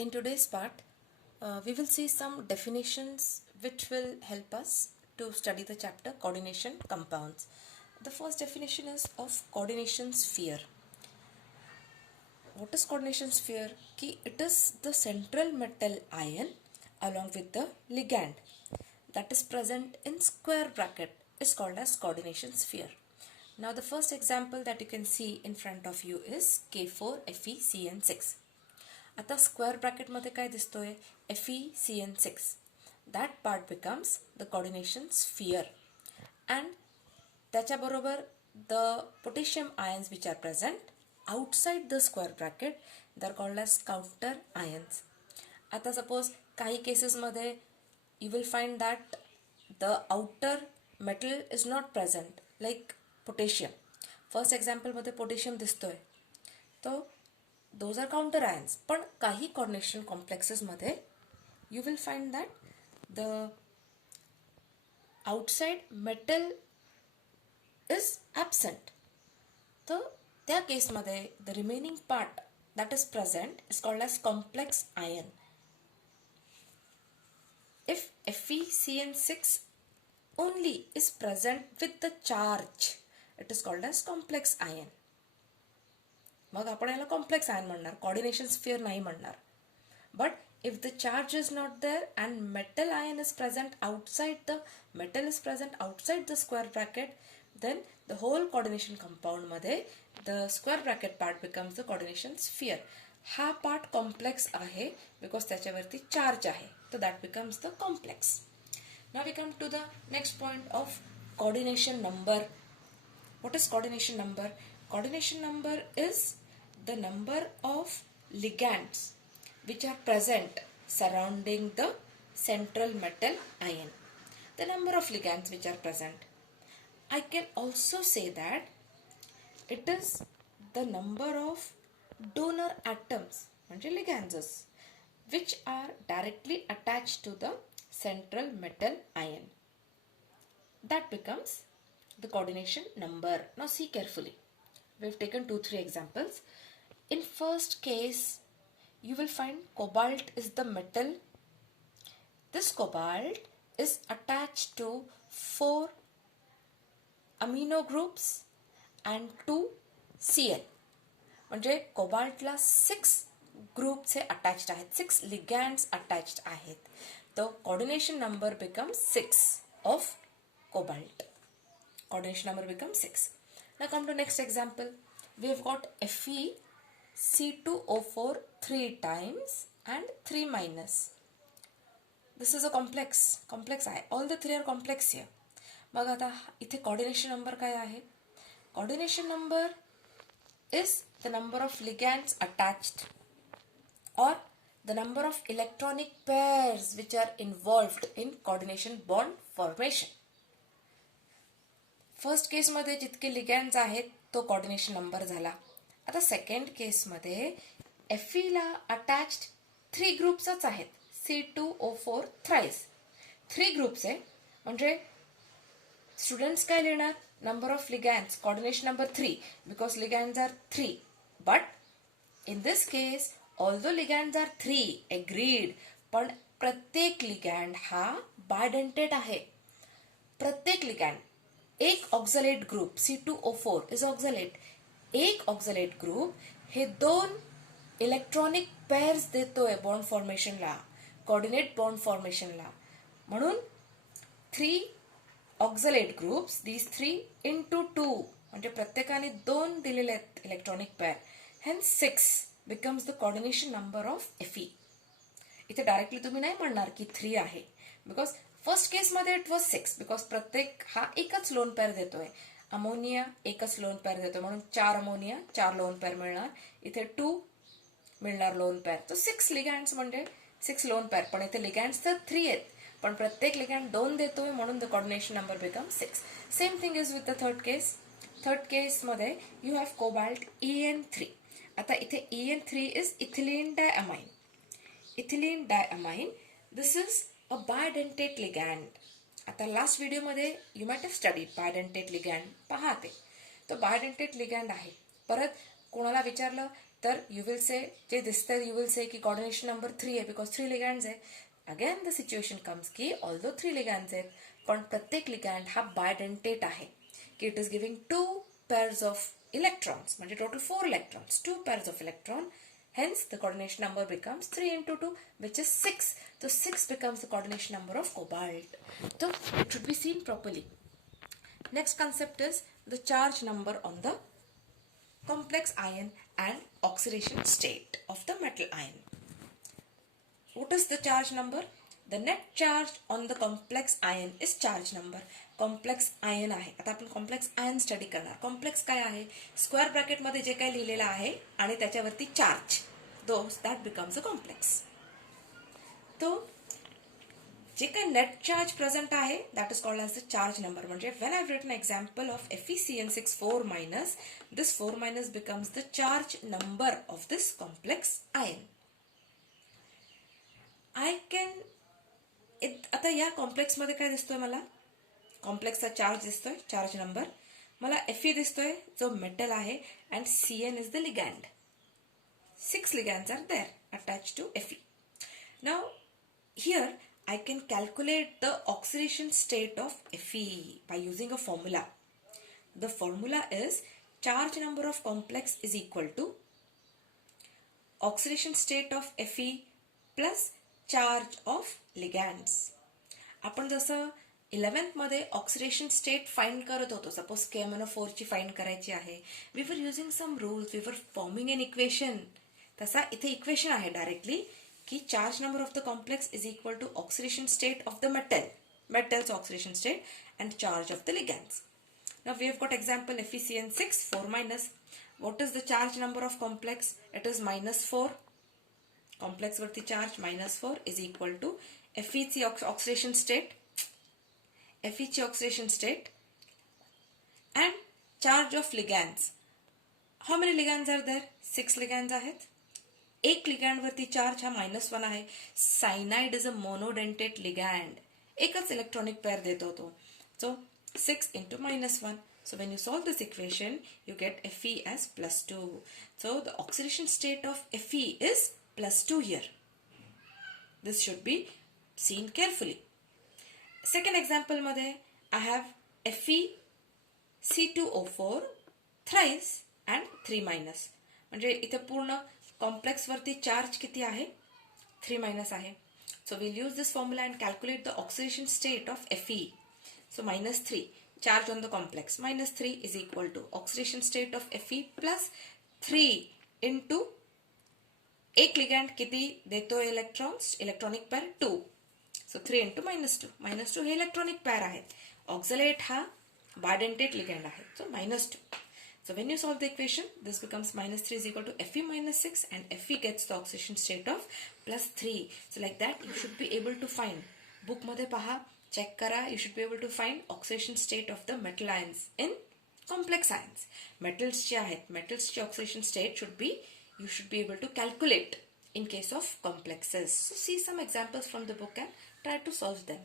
In today's part, we will see some definitions which will help us to study the chapter coordination compounds. The first definition is of coordination sphere. What is coordination sphere? It is the central metal ion along with the ligand that is present in square bracket is called as coordination sphere. Now the first example that you can see in front of you is K4FeCN6. आता स्क्वेअर ब्रॅकेटमध्ये काय दिसतोय FeCN6. That part becomes the coordination sphere and त्याच्याबरोबर the potassium ions which are present outside the square bracket they are called as counter ions. आता सपोज काही केसेसमध्ये you will find that the outer metal is not present like potassium. First एक्झाम्पलमध्ये potassium दिसतोय तो those are counter ions. पण काही coordination complexes मध्ये you will find that the outside metal is absent. तर त्या केसमध्ये the remaining part that is present is called as complex ion. If FeCN6 only is present with the charge, it is called as complex ion. मग आपण याला complex ion म्हणणार, coordination sphere नाही म्हणणार. But if the charge is not there and metal ion is present outside the square bracket, then the whole coordination कंपाऊंडमध्ये the square bracket part becomes the coordination sphere. हा part complex आहे because त्याच्यावरती charge आहे, तर that becomes the complex. Now we come to the next point of coordination number. What is coordination number? Coordination number is the number of ligands which are present surrounding the central metal ion. The number of ligands which are present. I can also say that it is the number of donor atoms, म्हणजे ligands, which are directly attached to the central metal ion. That becomes the coordination number. Now see carefully. We have taken 2-3 examples. In first case, you will find cobalt is the metal. This cobalt is attached to 4 amino groups and 2 Cl. म्हणजे कोबाल्टला 6 ग्रुप्स हे अटॅच्ड आहेत, 6 लिगॅन्ड्स अटॅच्ड आहेत. तो coordination number becomes 6 of cobalt. Coordination number becomes 6. Now come to next example. We have got FeC2O4 3 times and 3 minus. This is a complex आहे. All the 3 are complex here. मग आता इथे coordination number काय आहे? Coordination number is the number of ligands attached or the number of electronic pairs which are involved in coordination bond formation. First केसमध्ये जितके लिगॅन्ड्स आहेत तो कोऑर्डिनेशन नंबर झाला. आता सेकंड केसमध्ये Feला अटॅच्ड 3 ग्रुप्सच आहेत, C2O4 थ्राईस 3 ग्रुप्स आहे. म्हणजे स्टुडंट्स काय लिहिणार? Number of ligands coordination number 3 because ligands are 3. But in this case although ligands are 3 agreed, पण प्रत्येक लिगॅन्ड हा बायडेंटेड आहे. प्रत्येक लिगॅन्ड एक oxalate group C2O4 is oxalate. एक ऑक्झलेट ग्रुप हे 2 इलेक्ट्रॉनिक पेअर्स देतोय बॉन्ड फॉर्मेशनला, कोऑर्डिनेट बॉन्ड फॉर्मेशनला. म्हणून 3 ऑक्झलेट ग्रुप्स, दीज 3 into 2 म्हणजे प्रत्येकाने 2 दिलेले आहेत electronic pair. Hence 6 becomes the coordination number of Fe. इथे डायरेक्टली तुम्ही नाही म्हणणार की 3 आहे बिकॉज फर्स्ट केसमध्ये इट वॉज 6 बिकॉज प्रत्येक हा एकच लोन पेअर देतोय. अमोनिया एकच लोन पेअर देतोय म्हणून 4 अमोनिया 4 लोन पेअर मिळणार. इथे 2 मिळणार लोन पेअर. तर 6 लिगॅन्ड्स म्हणजे 6 लोन पेअर. पण इथे लिगॅन्ड्स तर 3 आहेत पण प्रत्येक लिगॅन्ड 2 देतोय म्हणून the coordination number become 6. Same thing is with the third case. Third केसमध्ये यू हॅव कोबाल्ट EN3. आता इथे EN3 is ethylene diamine. Ethylene diamine this is a bidentate ligand. आता लास्ट व्हिडिओमध्ये you might have studied bidentate ligand. पहा ते तो बायडेंटेट लिगॅन्ड आहे. परत कोणाला विचारलं तर यू विल से जे दिसतंय यू विल से की कोऑर्डिनेशन नंबर 3 आहे बिकॉज 3 लिगँड्स आहे. अगेन द सिच्युएशन कम्स की ऑल्दो 3 लिगँड्स आहेत पण प्रत्येक लिगँड हा बायडेंटेट आहे की it is giving 2 pairs of electrons म्हणजे total 4 electrons 2 pairs of electron. Hence, the coordination number becomes 3 into 2, which is 6. So, 6 becomes the coordination number of cobalt. So, it should be seen properly. Next concept is the charge number on the complex ion and oxidation state of the metal ion. What is the charge number? The net charge on the complex ion is charge number. Complex ion आहे. आता आपण complex ion study करणार. कॉम्प्लेक्स काय आहे? Square bracket मध्ये जे काही लिहिलेलं आहे आणि त्याच्यावरती charge, that becomes a complex. तो जे काही नेट चार्ज प्रेझेंट आहे that is called as the charge number. म्हणजे when I written example of FeCN6 4- this 4- becomes the charge number of this complex ion. आता या कॉम्प्लेक्स मध्ये काय दिसतोय मला? कॉम्प्लेक्सचा चार्ज दिसतोय, चार्ज नंबर. मला Fe दिसतोय जो मेटल आहे and Cn is the ligand. 6 ligands are there attached to Fe. Now here I can calculate the oxidation state of Fe by using a formula. The formula is charge number of complex is equal to oxidation state of Fe plus charge of ligands. आपण जसं 11th मध्ये oxidation state find करत होतो. Suppose KMnO4 ची find करायची आहे. We are using some rules, we are forming an equation. तसा इथे इक्वेशन आहे डायरेक्टली की charge number of the complex is equal to oxidation state of the metals oxidation state and charge of the ligands. Now we have got example FeCN6 4-. What is the charge number of complex? It is -4. Complex वरती charge -4 is equal to Fe ची oxidation state, Fe ची oxidation state and charge of ligands. How many ligands are there? 6 ligands आहेत. एक ligand वरती charge हा -1 आहे. Cyanide is a monodentate ligand. एकच electronic pair देतो तो. सो 6 into -1. So when you solve this equation, you get Fe as +2. So the oxidation state of Fe is +2 here. This should be seen carefully. Second example मध्ये I have FeC2O4 thrice and 3- म्हणजे इथे पूर्ण कॉम्प्लेक्स वरती चार्ज किती आहे? 3- आहे. So we'll use this formula and calculate the oxidation state of Fe. So -3 charge on the complex. -3 is equal to oxidation state of Fe plus 3 into एक लिगँड किती देतो इलेक्ट्रॉन्स? Electronic pair 2. सो 3 into -2. -2 हे इलेक्ट्रॉनिक पेअर आहे. ऑक्झलेट हा बायडेंटेट लिगँड आहे. सो -2. So when you solve the equation, this becomes -3 is equal to Fe -6 and Fe gets the oxidation state of +3. So like that you should be able to find. Book मध्ये पहा, चेक करा. You should be able to find oxidation state of the metal ions in complex ions. Metals जे आहेत, metals oxidation state you should be able to calculate in case of complexes. So see some examples from the book and try to solve them.